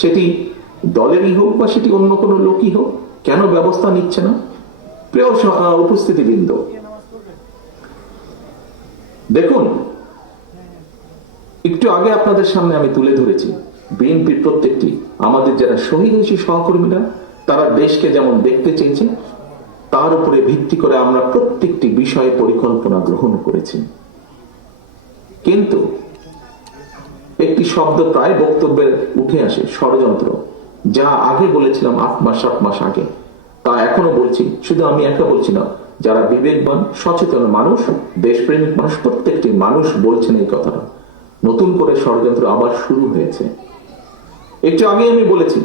সেটি দলেরই হোক বা সেটি অন্য কোনো লোকই হোক, কেন ব্যবস্থা নিচ্ছে না? প্রিয় উপস্থিতিবৃন্দ, দেখুন, একটু আগে আপনাদের সামনে আমি তুলে ধরেছি বিএনপির প্রত্যেকটি, আমাদের যারা শহীদ হয়েছে সহকর্মীরা, তারা দেশকে যেমন দেখতে চেয়েছে, তার উপরে ভিত্তি করে আমরা প্রত্যেকটি বিষয়ে পরিকল্পনা গ্রহণ করেছি। কিন্তু একটি শব্দ প্রায় বক্তব্যে উঠে আসে, ষড়যন্ত্র। যা আগে বলেছিলাম 8 মাস 7 মাস আগে, তা এখনো বলছি। শুধু আমি একটা বলছি না, যারা বিবেকবান সচেতন মানুষ, দেশপ্রেমিক মানুষ, প্রত্যেকটি মানুষ বলছেন এই কথাটা। নতুন করে ষড়যন্ত্র আবার শুরু হয়েছে। একটু আগে আমি বলেছি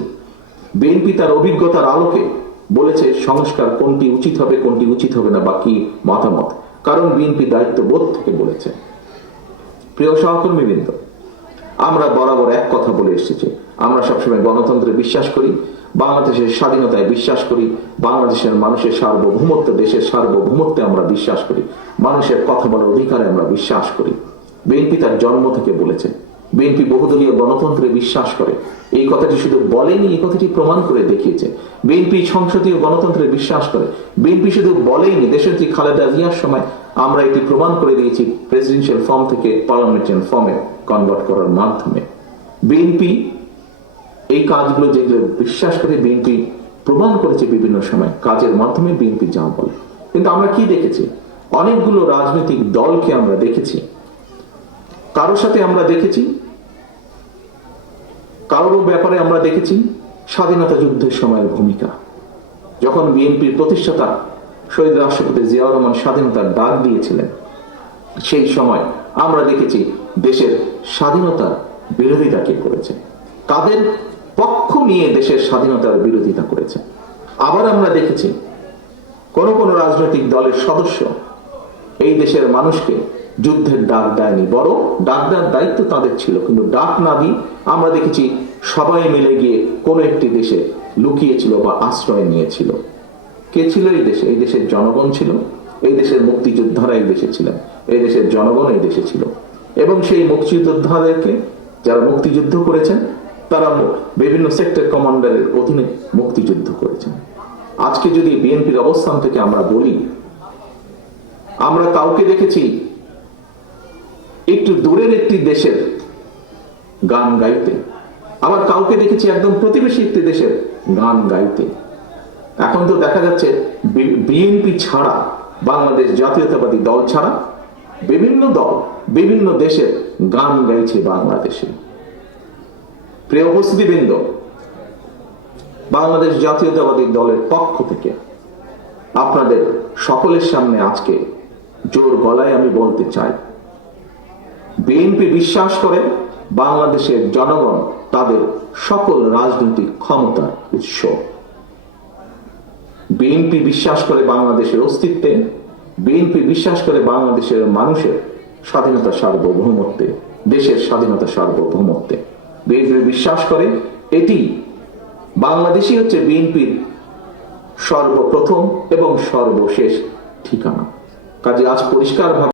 বিএনপি তার অভিজ্ঞতার আলোকে বলেছে সংস্কার কোনটি উচিত হবে কোনটি উচিত হবে না, বাকি মতামত, কারণ বিএনপি দায়িত্ববোধ থেকে বলেছে। প্রিয় সহকর্মীবৃন্দ, আমরা বরাবর এক কথা বলে এসেছি, আমরা সবসময় গণতন্ত্রে বিশ্বাস করি, বাংলাদেশের স্বাধীনতায় বিশ্বাস করি, বাংলাদেশের মানুষের সার্বভৌমত্ব, দেশের সার্বভৌমত্বে আমরা বিশ্বাস করি, মানুষের কথা বলার অধিকারে আমরা বিশ্বাস করি। বিএনপি তার জন্ম থেকে বলেছে, বিএনপি বহুদলীয় গণতন্ত্রে বিশ্বাস করে। এই কথাটি শুধু বলেনি, এই কথাটি প্রমাণ করে দেখিয়েছে। বিএনপি সংসদীয় গণতন্ত্রে বিশ্বাস করে। বিএনপি শুধু বলেইনি, দেশনেত্রী খালেদা জিয়ার সময় আমরা এটি প্রমাণ করে দিয়েছি প্রেসিডেন্সিয়াল ফর্ম থেকে পার্লামেন্টারিয়ান ফর্মে কনভার্ট করার মাধ্যমে। বিএনপি এই কাজগুলো যেগুলো বিশ্বাস করে, বিএনপি প্রমাণ করেছে বিভিন্ন সময় কাজের মাধ্যমে বিএনপি যা বলে। কিন্তু আমরা কি দেখেছি? অনেকগুলো রাজনৈতিক দলকে আমরা দেখেছি, কারোর সাথে আমরা দেখেছি, কারোর ব্যাপারে আমরা দেখেছি স্বাধীনতা যুদ্ধের সময়ের ভূমিকা। যখন বিএনপির প্রতিষ্ঠাতা শহীদ রাষ্ট্রপতি জিয়াউর রহমান স্বাধীনতার ডাক দিয়েছিলেন, সেই সময় আমরা দেখেছি দেশের স্বাধীনতার বিরোধিতা কে করেছে, কাদের পক্ষ নিয়ে দেশের স্বাধীনতার বিরোধিতা করেছে। আবার আমরা দেখেছি কোন কোন রাজনৈতিক দলের সদস্য এই দেশের মানুষকে যুদ্ধের ডাক দেয়নি, বরং ডাক দেওয়ার দায়িত্ব তাদের ছিল, কিন্তু ডাক না দিয়ে আমরা দেখেছি সবাই মিলে গিয়ে কোন একটি দেশে লুকিয়েছিল বা আশ্রয় নিয়েছিল। কে ছিল এই দেশে? এই দেশের জনগণ ছিল। এই দেশের মুক্তিযোদ্ধারা এই দেশে ছিলেন, এই দেশের জনগণ এই দেশে ছিল। এবং সেই মুক্তিযোদ্ধাদেরকে যারা মুক্তিযুদ্ধ করেছেন, তারা বিভিন্ন সেক্টর কমান্ডারের অধীনে মুক্তিযুদ্ধ করেছেন। আজকে যদি বিএনপির অবস্থান থেকে আমরা বলি, আমরা কাউকে দেখেছি একটু দূরের একটি দেশের গান গাইতে, আবার কাউকে দেখেছি একদম প্রতিবেশী একটি দেশের গান গাইতে। এখন তো দেখা যাচ্ছে বিএনপি ছাড়া, বাংলাদেশ জাতীয়তাবাদী দল ছাড়া বিভিন্ন দল বিভিন্ন দেশের গান গাইছে বাংলাদেশে। প্রিয় উপস্থিতিবৃন্দ, বাংলাদেশ জাতীয়তাবাদী দলের পক্ষ থেকে আপনাদের সকলের সামনে আজকে জোর গলায় আমি বলতে চাই, বিএনপি বিশ্বাস করে বাংলাদেশের জনগণ তাদের সকল রাজনৈতিক ক্ষমতার উৎস। বিএনপি বিশ্বাস করে বাংলাদেশের অস্তিত্বে, বিএনপি বিশ্বাস করে বাংলাদেশের মানুষের স্বাধীনতা সার্বভৌমত্বে, দেশের স্বাধীনতা সার্বভৌমত্বে। বিএনপি বিশ্বাস করে এটি বাংলাদেশই হচ্ছে বিএনপির সর্বপ্রথম এবং সর্বশেষ ঠিকানা। কাজে আজ পরিষ্কারভাবে